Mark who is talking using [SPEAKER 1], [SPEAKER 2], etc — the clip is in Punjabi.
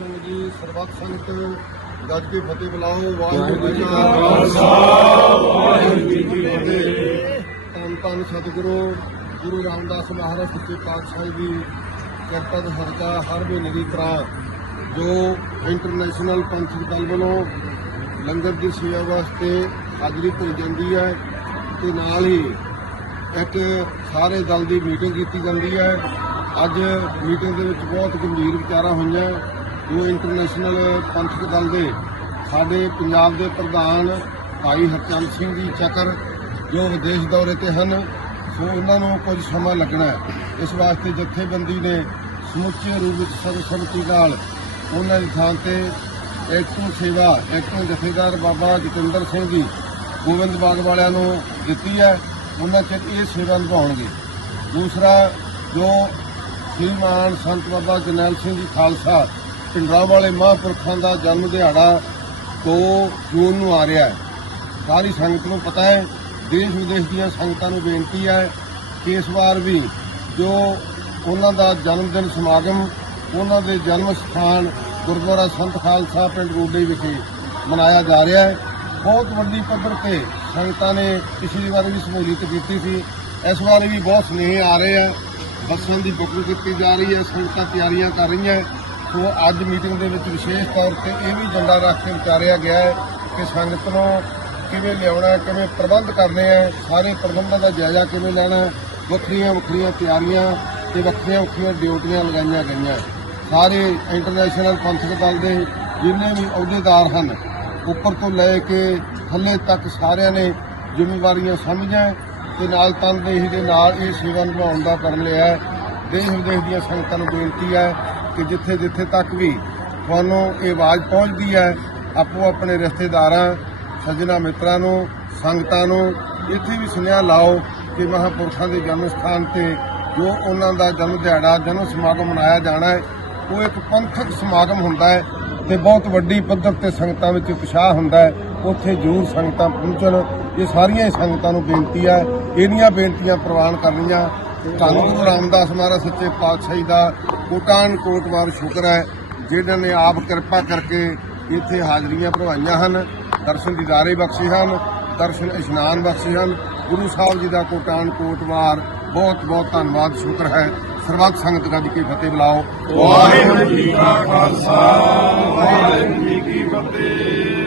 [SPEAKER 1] ਸੰਗਤ ਗੱਜ ਕੇ ਫਤਿਹ ਬੁਲਾਓ ਵਾਹਿਗੁਰੂ ਜੀ ਕਾ ਖਾਲਸਾ ਵਾਹਿਗੁਰੂ ਜੀ ਕੀ ਫਤਿਹ। ਧੰਨ ਧੰਨ ਸਤਿਗੁਰੂ ਗੁਰੂ ਰਾਮਦਾਸ ਮਹਾਰਾਜ ਸੱਚੇ ਪਾਤਸ਼ਾਹ ਦੀ ਕਿਰਪਾ ਦੇ ਸਦਕਾ ਹਰ ਮਹੀਨੇ ਦੀ ਤਰ੍ਹਾਂ ਜੋ ਇੰਟਰਨੈਸ਼ਨਲ ਪੰਥਕ ਦਲ ਵੱਲੋਂ ਲੰਗਰ ਦੀ ਸੇਵਾ ਵਾਸਤੇ ਹਾਜ਼ਰੀ ਭਰੀ ਜਾਂਦੀ ਹੈ ਤੇ ਨਾਲ ਹੀ ਇੱਕ ਸਾਰੇ ਦਲ ਦੀ ਮੀਟਿੰਗ ਕੀਤੀ ਜਾਂਦੀ ਹੈ। ਅੱਜ ਮੀਟਿੰਗ ਦੇ ਵਿੱਚ ਬਹੁਤ ਗੰਭੀਰ ਵਿਚਾਰਾਂ ਹੋਈਆਂ। ਜੋ ਇੰਟਰਨੈਸ਼ਨਲ ਪੰਥਕ ਦਲ ਦੇ ਸਾਡੇ ਪੰਜਾਬ ਦੇ ਪ੍ਰਧਾਨ ਭਾਈ ਹਰਚੰਦ ਸਿੰਘ ਜੀ ਚੱਕਰ ਜੋ ਵਿਦੇਸ਼ ਦੌਰੇ ਤੇ ਹਨ, ਸੋ ਉਹਨਾਂ ਨੂੰ ਕੁਝ ਸਮਾਂ ਲੱਗਣਾ ਇਸ ਵਾਸਤੇ ਜਥੇਬੰਦੀ ਨੇ ਸਮੁੱਚੇ ਰੂਪ ਵਿੱਚ ਸਰਬਸੰਮਤੀ ਨਾਲ ਉਹਨਾਂ ਦੀ ਥਾਂ ਤੇ ਐਕਟਿਵ ਸੇਵਾ ਐਕਟਿਵ ਜਥੇਦਾਰ ਬਾਬਾ ਜਤਿੰਦਰ ਸਿੰਘ ਜੀ, ਗੋਬਿੰਦ ਬਾਗ ਵਾਲਿਆਂ ਨੂੰ ਦਿੱਤੀ ਹੈ। ਉਹਨਾਂ ਚ ਇਹ ਸੇਵਾ ਨਿਭਾਉਣਗੇ। ਦੂਸਰਾ, ਜੋ ਸ੍ਰੀਮਾਨ ਸੰਤ ਬਾਬਾ ਜਰਨੈਲ ਸਿੰਘ ਜੀ ਖਾਲਸਾ ਪਿੰਡਰਾਂ ਵਾਲੇ ਮਹਾਂਪੁਰਖਾਂ ਦਾ ਜਨਮ ਦਿਹਾੜਾ 2 ਜੂਨ ਨੂੰ ਆ ਰਿਹਾ ਹੈ। ਸਾਰੀ ਸੰਗਤ ਨੂੰ ਪਤਾ ਹੈ, ਦੇਸ਼ ਵਿਦੇਸ਼ ਦੀਆਂ ਸੰਗਤਾਂ ਨੂੰ ਬੇਨਤੀ ਹੈ ਕਿ ਇਸ ਵਾਰ ਵੀ ਜੋ ਉਹਨਾਂ ਦਾ ਜਨਮ ਦਿਨ ਸਮਾਗਮ, ਉਹਨਾਂ ਦੇ ਜਨਮ ਸਥਾਨ ਗੁਰਦੁਆਰਾ ਸੰਤ ਖਾਲਸਾ ਪਿੰਡ ਰੋਡੇ ਵਿਖੇ ਮਨਾਇਆ ਜਾ ਰਿਹਾ ਹੈ। ਬਹੁਤ ਵੱਡੀ ਪੱਧਰ ਤੇ ਸੰਗਤਾਂ ਨੇ ਪਿਛਲੀ ਵਾਰ ਵੀ ਸਮੂਲੀਅਤ ਕੀਤੀ ਸੀ। ਇਸ ਵਾਰ ਵੀ ਬਹੁਤ ਸੁਨੇਹੇ ਆ ਰਹੇ ਆ। ਬੱਸਾਂ ਦੀ ਬੁਕਿੰਗ ਕੀਤੀ ਜਾ ਰਹੀ ਹੈ, ਸੰਗਤਾਂ ਤਿਆਰੀਆਂ ਕਰ ਰਹੀਆਂ। ਸੋ ਅੱਜ ਮੀਟਿੰਗ ਦੇ ਵਿੱਚ ਵਿਸ਼ੇਸ਼ ਤੌਰ ਤੇ ਇਹ ਵੀ ਏਜੰਡਾ ਰੱਖ ਕੇ ਵਿਚਾਰਿਆ ਗਿਆ ਹੈ ਕਿ ਸੰਗਤ ਨੂੰ ਕਿਵੇਂ ਲਿਆਉਣਾ ਕਿਵੇਂ ਪ੍ਰਬੰਧ ਕਰਨੇ ਆ ਸਾਰੇ ਪ੍ਰਬੰਧਾਂ ਦਾ ਜਾਇਜ਼ਾ ਕਿਵੇਂ ਲੈਣਾ ਵੱਖਰੀਆਂ ਵੱਖਰੀਆਂ ਤਿਆਰੀਆਂ ਤੇ ਵੱਖਰੀਆਂ ਵੱਖਰੀਆਂ ਡਿਊਟੀਆਂ ਲਗਾਈਆਂ ਗਈਆਂ ਸਾਰੇ ਇੰਟਰਨੈਸ਼ਨਲ ਪੰਥਕ ਦਲ ਦੇ ਜਿੰਨੇ ਵੀ ਅਹੁਦੇਦਾਰ ਹਨ, ਉੱਪਰ ਤੋਂ ਲੈ ਕੇ ਥੱਲੇ ਤੱਕ ਸਾਰਿਆਂ ਨੇ ਜ਼ਿੰਮੇਵਾਰੀਆਂ ਸਮਝੀਆਂ ਤੇ ਨਾਲ ਤਨਦੇਹੀ ਦੇ ਨਾਲ ਇਹ ਸੇਵਾ ਨਿਭਾਉਣ ਦਾ ਕਰਨ ਲਿਆ ਦੇਸ਼ ਵਿਦੇਸ਼ ਦੀਆਂ ਸੰਗਤਾਂ ਨੂੰ ਬੇਨਤੀ ਹੈ ਕਿ ਜਿੱਥੇ ਜਿੱਥੇ ਤੱਕ ਵੀ ਤੁਹਾਨੂੰ ਇਹ ਆਵਾਜ਼ ਪਹੁੰਚਦੀ ਹੈ, ਆਪੋ ਆਪਣੇ ਰਿਸ਼ਤੇਦਾਰਾਂ, ਸੱਜਣਾ ਮਿੱਤਰਾਂ ਨੂੰ, ਸੰਗਤਾਂ ਨੂੰ, ਇੱਥੇ ਵੀ ਸੁਨੇਹਾ ਲਾਓ ਕਿ ਮਹਾਂਪੁਰਖਾਂ ਦੇ ਜਨਮ ਸਥਾਨ ਤੇ ਜੋ ਉਹਨਾਂ ਦਾ ਜਨਮ ਦਿਹਾੜਾ ਜਨਮ ਸਮਾਗਮ ਮਨਾਇਆ ਜਾਣਾ ਹੈ, ਉਹ ਇੱਕ ਪੰਥਕ ਸਮਾਗਮ ਹੁੰਦਾ ਹੈ ਤੇ ਬਹੁਤ ਵੱਡੀ ਪੱਧਰ ਤੇ ਸੰਗਤਾਂ ਵਿੱਚ ਉਤਸ਼ਾਹ ਹੁੰਦਾ ਹੈ। ਉੱਥੇ ਜ਼ਰੂਰ ਸੰਗਤਾਂ ਪਹੁੰਚਣ। ਇਹ ਸਾਰੀਆਂ ਹੀ ਸੰਗਤਾਂ ਨੂੰ ਬੇਨਤੀ ਹੈ। ਇਹਦੀਆਂ ਬੇਨਤੀਆਂ ਪ੍ਰਵਾਨ ਕਰਨੀਆਂ। ਧੰਨ ਗੁਰੂ ਰਾਮਦਾਸ ਮਹਾਰਾਜ, ਸੱਚੇ ਪਾਤਸ਼ਾਹ ਜੀ ਦਾ ਕੋਟਾਨ ਕੋਟਵਾਰ ਸ਼ੁਕਰ ਹੈ, ਜਿਨ੍ਹਾਂ ਨੇ ਆਪ ਕਿਰਪਾ ਕਰਕੇ ਇੱਥੇ ਹਾਜ਼ਰੀਆਂ ਭਰਵਾਈਆਂ ਹਨ। ਦਰਸ਼ਨ ਦੀਦਾਰੇ ਬਖਸ਼ੇ ਹਨ, ਦਰਸ਼ਨ ਇਸ਼ਨਾਨ ਬਖਸ਼ੇ ਹਨ। ਗੁਰੂ ਸਾਹਿਬ ਜੀ ਦਾ ਕੋਟਾਨ ਕੋਟਵਾਰ ਬਹੁਤ ਬਹੁਤ ਧੰਨਵਾਦ, ਸ਼ੁਕਰ ਹੈ। ਸਰਬੱਤ ਸੰਗਤ ਗੱਜ ਕੇ ਫਤਿਹ ਬੁਲਾਓ।
[SPEAKER 2] ਵਾਹਿਗੁਰੂ ਜੀ ਕਾ ਖਾਲਸਾ, ਵਾਹਿਗੁਰੂ ਜੀ ਕੀ ਫਤਿਹ।